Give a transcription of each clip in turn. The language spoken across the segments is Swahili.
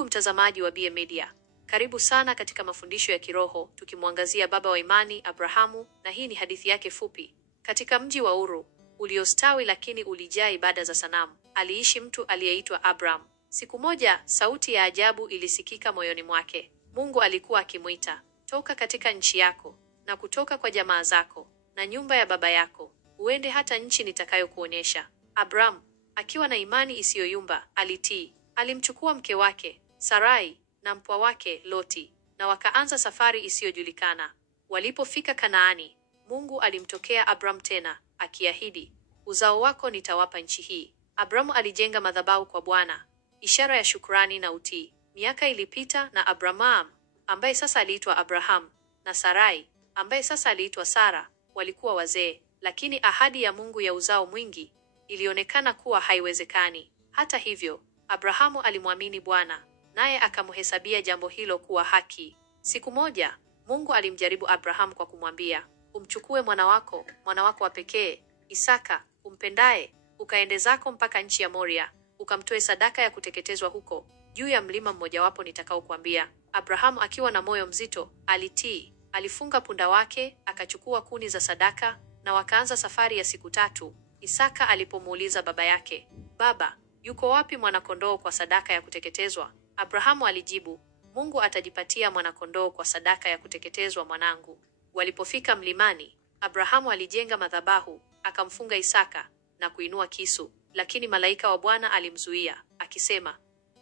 Ndugu mtazamaji wa BM Media, karibu sana katika mafundisho ya kiroho tukimwangazia baba wa imani Abrahamu, na hii ni hadithi yake fupi. Katika mji wa Uru uliostawi lakini ulijaa ibada za sanamu, aliishi mtu aliyeitwa Abraham. Siku moja sauti ya ajabu ilisikika moyoni mwake. Mungu alikuwa akimwita, toka katika nchi yako na kutoka kwa jamaa zako na nyumba ya baba yako, uende hata nchi nitakayokuonyesha. Abraham, akiwa na imani isiyoyumba, alitii. Alimchukua mke wake Sarai na mpwa wake Loti, na wakaanza safari isiyojulikana. Walipofika Kanaani, Mungu alimtokea Abraham tena, akiahidi, uzao wako nitawapa nchi hii. Abraham alijenga madhabahu kwa Bwana, ishara ya shukrani na utii. Miaka ilipita na Abraham, ambaye sasa aliitwa Abraham, na Sarai, ambaye sasa aliitwa Sara, walikuwa wazee, lakini ahadi ya Mungu ya uzao mwingi ilionekana kuwa haiwezekani. Hata hivyo, Abrahamu alimwamini Bwana, naye akamhesabia jambo hilo kuwa haki. Siku moja, Mungu alimjaribu Abrahamu kwa kumwambia, umchukue mwana wako wa pekee, Isaka, umpendaye, ukaende zako mpaka nchi ya Moria, ukamtoe sadaka ya kuteketezwa huko, juu ya mlima mmojawapo nitakaokuambia. Abrahamu akiwa na moyo mzito, alitii. Alifunga punda wake, akachukua kuni za sadaka, na wakaanza safari ya siku 3. Isaka alipomuuliza baba yake, Baba, yuko wapi mwanakondoo kwa sadaka ya kuteketezwa? Abrahamu alijibu, Mungu atajipatia mwanakondoo kwa sadaka ya kuteketezwa, mwanangu. Walipofika mlimani, Abrahamu alijenga madhabahu, akamfunga Isaka na kuinua kisu, lakini malaika wa Bwana alimzuia, akisema,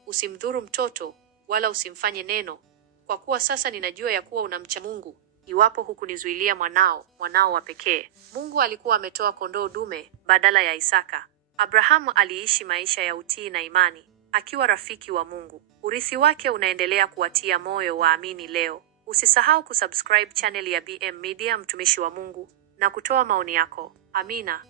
usimdhuru mtoto, wala usimfanye neno, kwa kuwa sasa ninajua ya kuwa unamcha Mungu, iwapo hukunizuilia mwanao wa pekee. Mungu alikuwa ametoa kondoo dume badala ya Isaka. Abrahamu aliishi maisha ya utii na imani, akiwa rafiki wa Mungu. Urithi wake unaendelea kuwatia moyo waamini leo. Usisahau kusubscribe channel ya BM Media, mtumishi wa Mungu, na kutoa maoni yako. Amina.